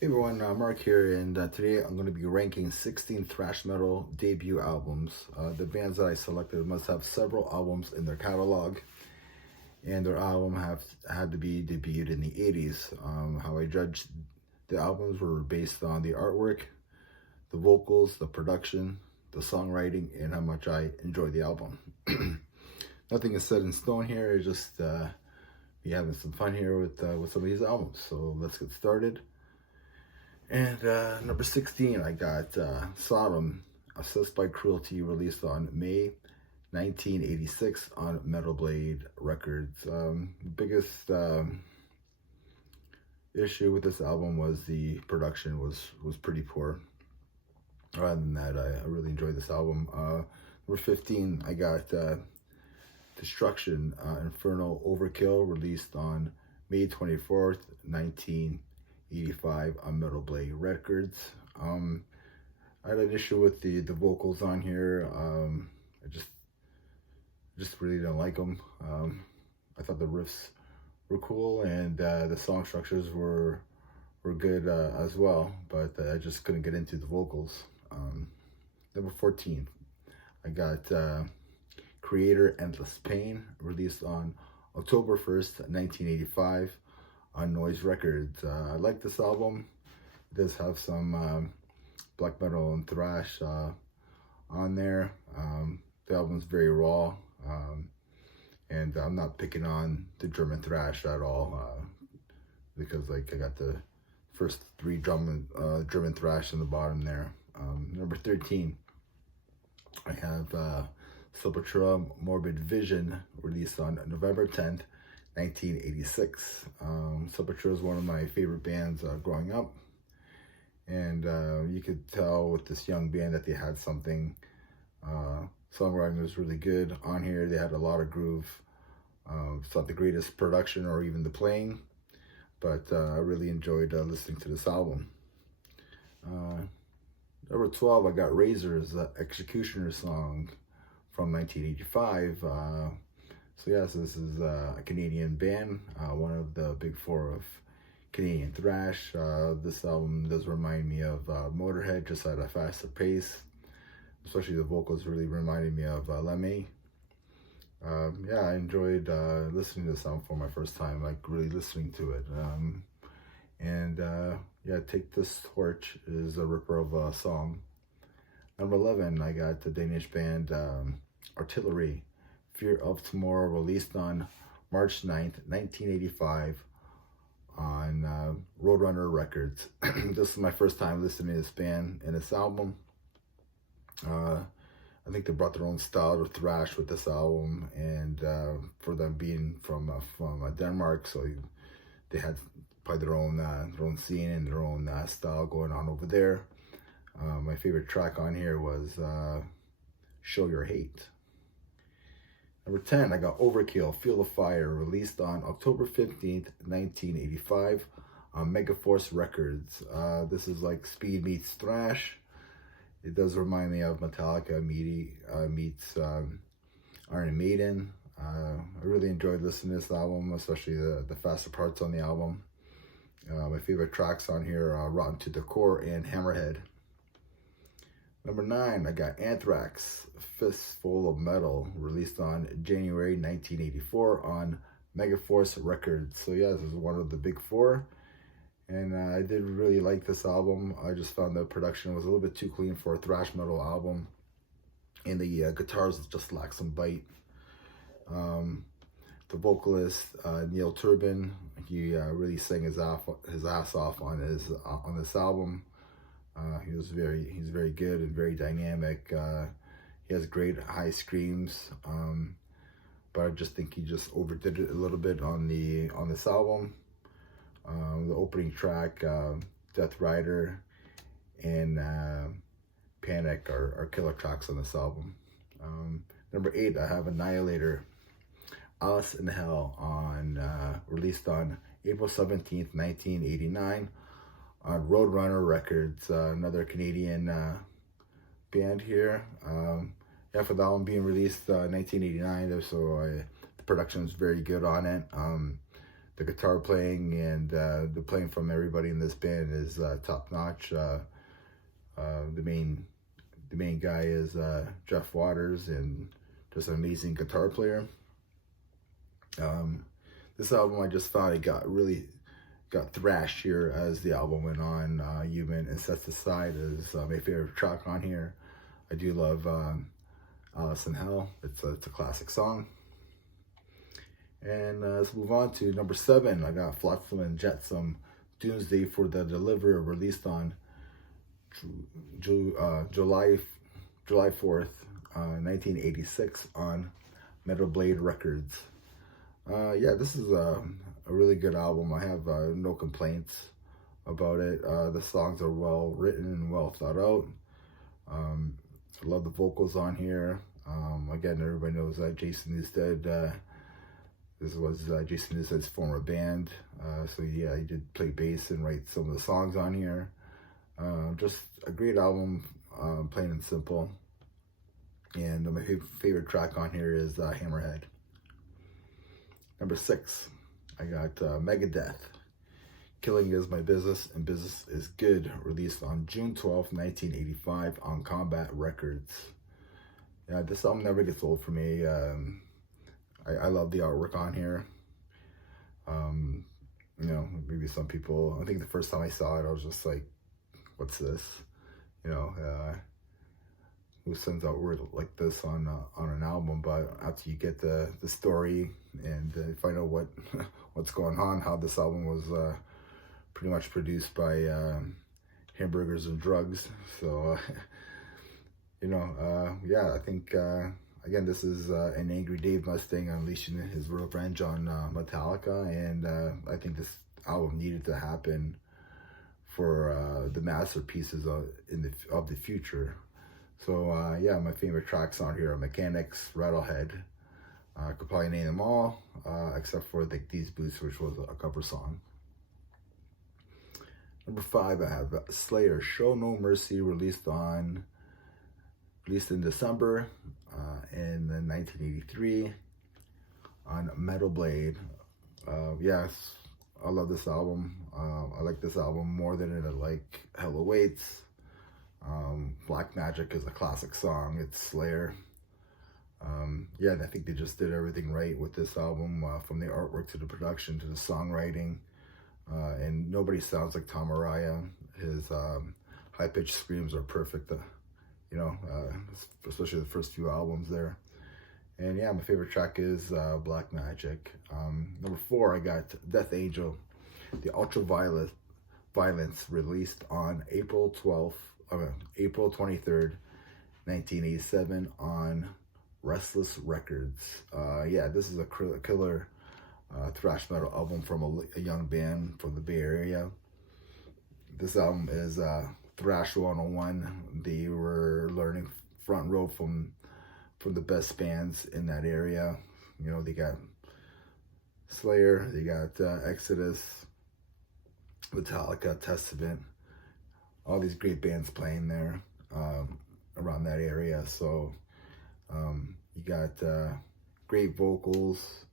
Hey everyone, Mark here, and today I'm going to be ranking 16 thrash metal debut albums. The bands that I selected must have several albums in their catalog, and their album have had to be debuted in the 80s. How I judged the albums were based on the artwork, the vocals, the production, the songwriting, and how much I enjoyed the album. Nothing is set in stone here. It's just be having some fun here with some of these albums. So let's get started. And number 16, I got Sodom, Assist by Cruelty, released on May 1986 on Metal Blade Records. The biggest issue with this album was the production was pretty poor. Other than that, I really enjoyed this album. Number 15, I got Destruction, Infernal Overkill, released on May 24th, 1985 on Metal Blade Records. I had an issue with the vocals on here. I just really didn't like them. I thought the riffs were cool, and the song structures were good as well, but I just couldn't get into the vocals. Number 14, I got Creator Endless Pain, released on October 1st, 1985 on Noise Records. I like this album. It does have some black metal and thrash on there. The album's very raw, and I'm not picking on the German thrash at all, because like I got the first three German thrash in the bottom there. Number 13, I have Sepultura Morbid Vision, released on November 10th, 1986. Sepultura is one of my favorite bands growing up, and you could tell with this young band that they had something. Songwriting was really good on here. They had a lot of groove. It's not the greatest production or even the playing, but I really enjoyed listening to this album. Number 12, I got Razor's Executioner song from 1985. So yes, this is a Canadian band, one of the big four of Canadian thrash. This album does remind me of Motorhead, just at a faster pace. Especially the vocals really reminded me of Lemmy. Yeah, I enjoyed listening to this album for my first time, like really listening to it. Yeah, Take This Torch is a ripper of a song. Number 11, I got the Danish band Artillery, Fear of Tomorrow, released on March 9th, 1985 on Roadrunner Records. This is my first time listening to this band and this album. I think they brought their own style to thrash with this album, and for them being from Denmark, so they had probably their own scene and their own style going on over there. My favorite track on here was Show Your Hate. Number 10, I got Overkill, Feel the Fire, released on October 15th, 1985 on Megaforce Records. This is like speed meets thrash. It does remind me of Metallica meets Iron Maiden. I really enjoyed listening to this album, especially the faster parts on the album. My favorite tracks on here are Rotten to the Core and Hammerhead. Number 9, I got Anthrax, Fistful of Metal, released on January 1984 on Megaforce Records. So yeah, this is one of the big four, and I did really like this album. I just found the production was a little bit too clean for a thrash metal album, and the guitars just lack some bite. The vocalist Neil Turbin, he really sang his ass off on this album. He's very good and very dynamic. He has great high screams, but I just think he just overdid it a little bit on this album. The opening track, Death Rider and Panic are killer tracks on this album. Number 8, I have Annihilator, Alice in Hell, released on April 17th, 1989 on Roadrunner Records, another Canadian band here. Yeah, for that one being released 1989, so the production is very good on it. the guitar playing and the playing from everybody in this band is top notch. The main guy is Jeff Waters, and just an amazing guitar player. This album, I just thought it got Thrash here as the album went on. Human Incesticide is my favorite track on here. I do love Alice in Hell. It's a classic song. And let's move on to number 7. I got Flotsam and Jetsam, Doomsday for the Deliverer, released on July 4th, 1986 on Metal Blade Records. Yeah, this is a really good album. I have no complaints about it. The songs are well written and well thought out. I love the vocals on here. Again, everybody knows that Jason Newsted, this was Jason Newsted's former band. So yeah, he did play bass and write some of the songs on here. Just a great album, plain and simple. And my favorite track on here is Hammerhead. Number 6, I got Megadeth, Killing Is My Business and Business Is Good, released on June 12th, 1985 on Combat Records. Yeah, this album never gets old for me. I love the artwork on here. You know, maybe some people, I think the first time I saw it, I was just like, what's this? You know, who sends out word like this on an album? But after you get the story and find out what's going on, how this album was pretty much produced by Hamburgers and Drugs. So, you know, yeah, I think, again, this is an angry Dave Mustaine unleashing his revenge on Metallica, and I think this album needed to happen for the masterpieces of the future. So yeah, my favorite tracks on here are Mechanics, Rattlehead. I could probably name them all, except for These Boots, which was a cover song. Number 5, I have Slayer, Show No Mercy, released in December in 1983 on Metal Blade. Yes, I love this album. I like this album more than I like Hell Awaits. Black Magic is a classic song. It's Slayer. Yeah, I think they just did everything right with this album, from the artwork to the production to the songwriting. And nobody sounds like Tom Araya. His high-pitched screams are perfect, you know, especially the first few albums there. And yeah, my favorite track is Black Magic. Number 4, I got Death Angel, the Ultraviolet Violence, released on April 23rd, 1987 on Restless Records. Yeah, this is a killer thrash metal album from a young band from the Bay Area. This album is Thrash 101. They were learning front row from the best bands in that area. You know, they got Slayer, they got Exodus, Metallica, Testament, all these great bands playing there around that area. So you got great vocals,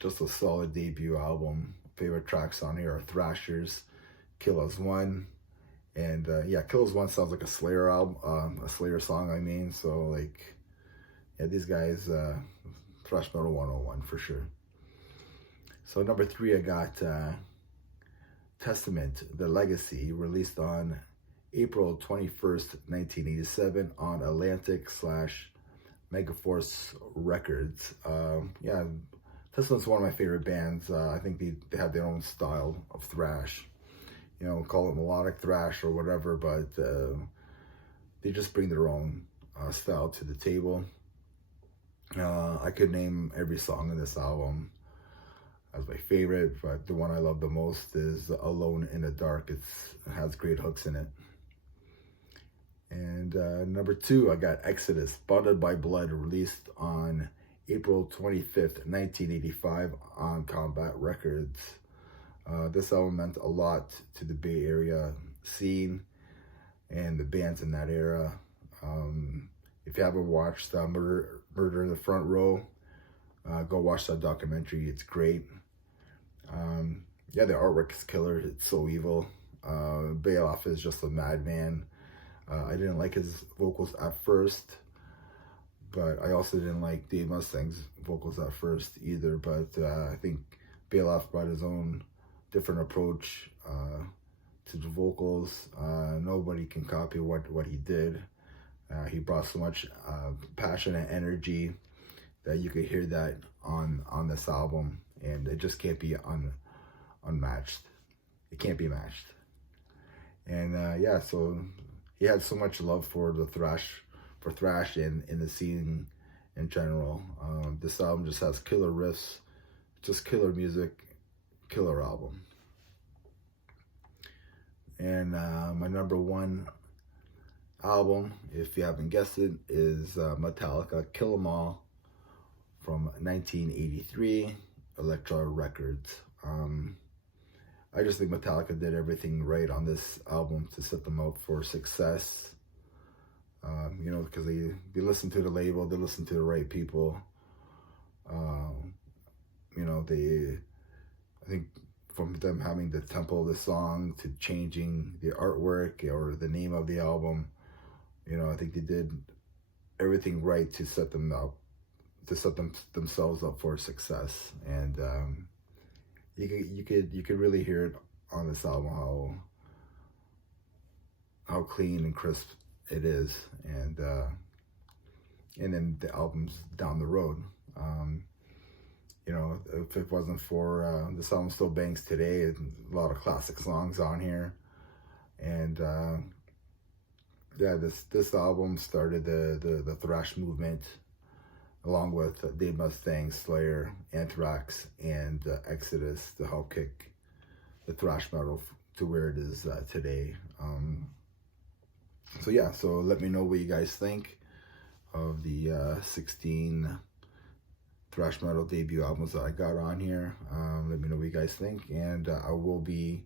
just a solid debut album. Favorite tracks on here are Thrashers, Kill Us One, and yeah, Kill Us One sounds like a Slayer album, a Slayer song, I mean. So like, yeah, these guys, Thrash Metal 101 for sure. So number 3, I got Testament, The Legacy, released on April 21st, 1987 on Atlantic/Megaforce Records. Yeah, Testament's one of my favorite bands. I think they have their own style of thrash. You know, call it melodic thrash or whatever, but they just bring their own style to the table. I could name every song in this album as my favorite, but the one I love the most is Alone in the Dark. It has great hooks in it. And number 2, I got Exodus, Bonded by Blood, released on April 25th, 1985 on Combat Records. This album meant a lot to the Bay Area scene and the bands in that era. If you haven't watched Murder in the Front Row, go watch that documentary. It's great. Yeah, the artwork is killer. It's so evil. Bailoff is just a madman. I didn't like his vocals at first, but I also didn't like Dave Mustang's vocals at first either. But I think Bailoff brought his own different approach to the vocals. Nobody can copy what he did. He brought so much passion and energy that you could hear that on this album, and it just can't be unmatched. It can't be matched. And yeah, so he had so much love for the thrash in the scene in general. This album just has killer riffs, just killer music, killer album. And my number one album, if you haven't guessed it, is Metallica Kill 'Em All from 1983, Elektra Records. I just think Metallica did everything right on this album to set them up for success. You know, because they listen to the label, they listen to the right people. You know, I think from them having the tempo of the song to changing the artwork or the name of the album, you know, I think they did everything right to set them up, to set themselves up for success. And you could really hear it on this album how clean and crisp it is, and then the albums down the road. You know, if it wasn't for this album still bangs today, a lot of classic songs on here, and yeah, this album started the thrash movement, along with Dave Mustaine, Slayer, Anthrax, and Exodus, to help kick the thrash metal to where it is today. So yeah, so let me know what you guys think of the 16 thrash metal debut albums that I got on here. Let me know what you guys think, and I will be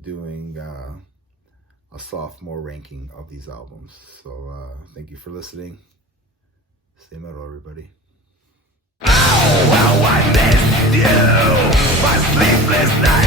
doing a sophomore ranking of these albums. So thank you for listening. Stay metal, everybody. Oh, how I missed you, my sleepless nights.